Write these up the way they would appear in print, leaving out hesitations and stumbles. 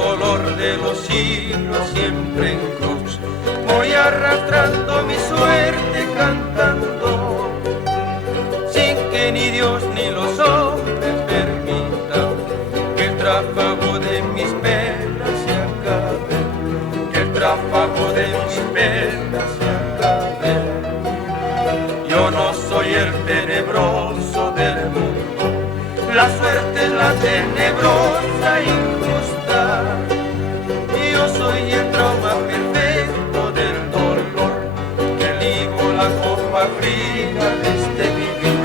dolor de los siglos siempre en cruz. Voy arrastrando mi suerte cantando, sin que ni Dios ni los hombres permitan que el tráfago de mis penas se acabe, que el tráfago de mis penas se acabe. Yo no soy el tenebroso del mundo, la suerte es la tenebrosa injusta. Yo soy el trauma perfecto del dolor, que libo la copa fría de este vivir,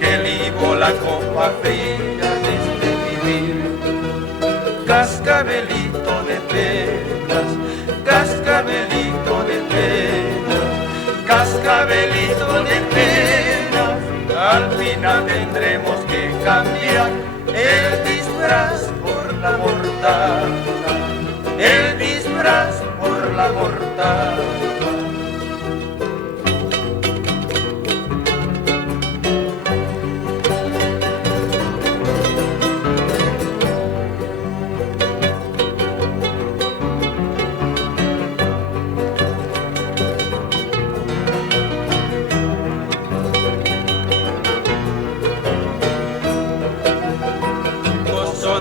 que libo la copa fría de este vivir. Cascabelito de penas, cascabelito de penas, cascabelito de penas. Al final tendremos que cambiar el disfraz por la mortal, el disfraz por la mortal.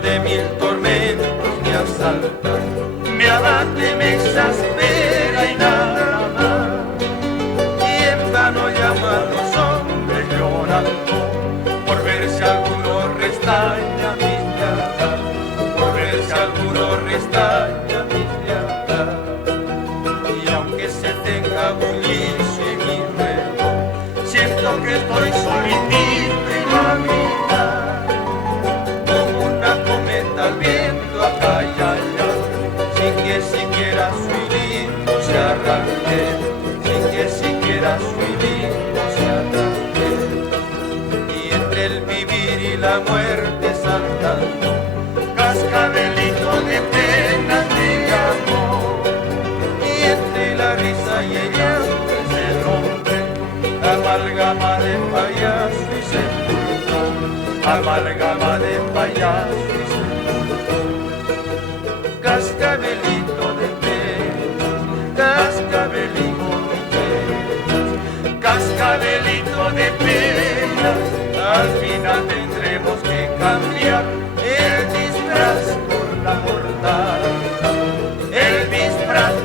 De mil tormentos me asaltan, me abate, me exaspera y nada más. Y en vano llaman los hombres llorando, por ver si alguno restaña mis lealtad, por ver si alguno restaña mis lealtad. Y aunque se tenga bullicio en mi ruego, siento que estoy solitito en la vida, al viento acá y allá, sin que siquiera su hilito se arranque, sin que siquiera su hilito se arranque. Y entre el vivir y la muerte saltando, cascabelito de pena me llamó. Y entre la risa y el llanto es el hombre, amalgama de payaso y sepulcro, amalgama de payaso y sepulcro. Cascabelito de penas, cascabelito de penas, cascabelito de penas. Al final tendremos que cambiar el disfraz por la mortal, el disfraz